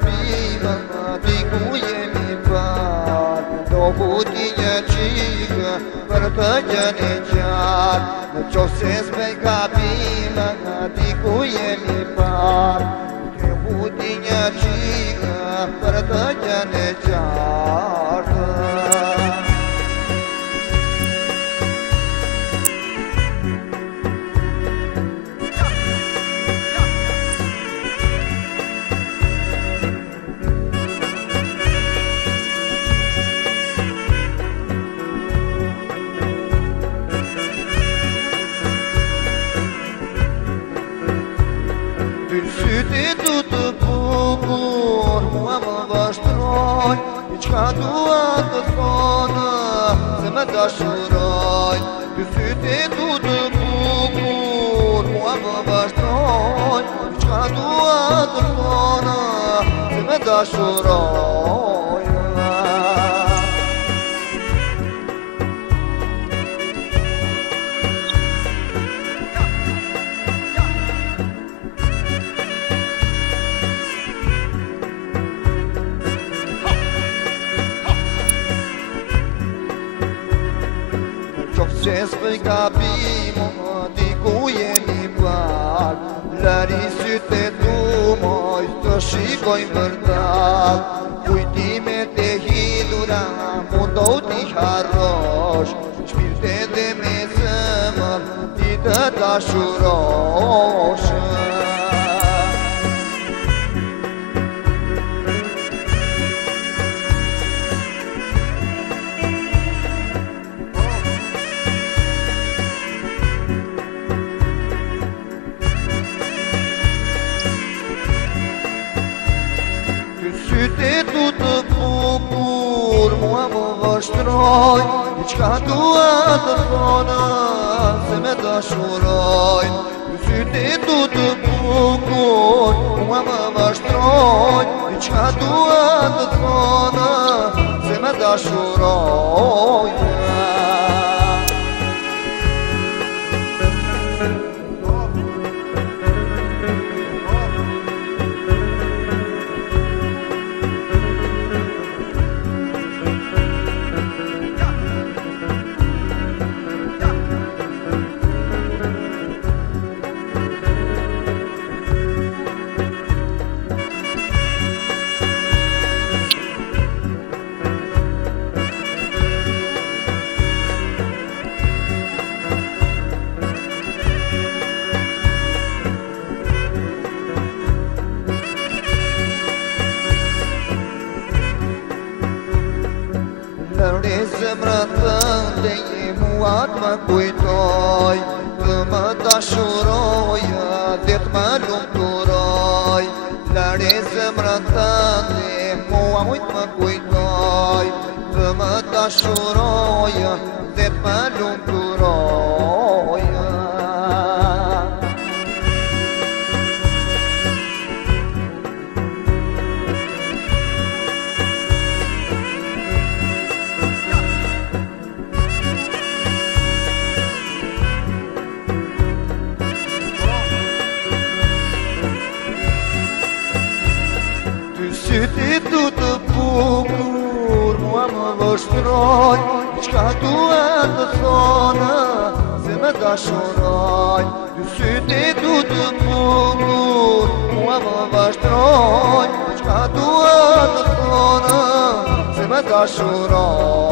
gabime, diku jemi par. Do huti një qikë për të gjeni qarë, në qofë se s'bej gabime, diku jemi par. Do huti një qikë për të gjeni qarë. Sytë du të bukur, mua më vashtroj, i qka dua të thonë, se me dashuroj. Sytë du të bukur, mua më vashtroj, i qka dua të thonë, se me dashuroj. Se s'pëj gabimo, diku jeni par. Lëri sytë tu moj, të shikojnë vërdal. Kujtimet e hidhura, mundoh t'i harrosh. Shpirte dhe me zemër, ti të dashurosh. Sytë du të bukur, mua më vashtroj, i qka dua të thonë, se me dashuroj. Sytë du të bukur, mua më vashtroj, i qka dua të thonë, se me dashuroj. Lëri zemrën tënde i muat më kujtoj, të më dashuroj, dhe të më lumturoj. Lëri zemrën tënde mua mujt më kujtoj, të më dashuroj, dhe të më lumturoj. Sytë du të bukur, mua më vashtroj, i qka dua të thonë, se me dashuroj. Sytë du të bukur, mua më vashtroj, i qka dua të thonë, se me dashuroj.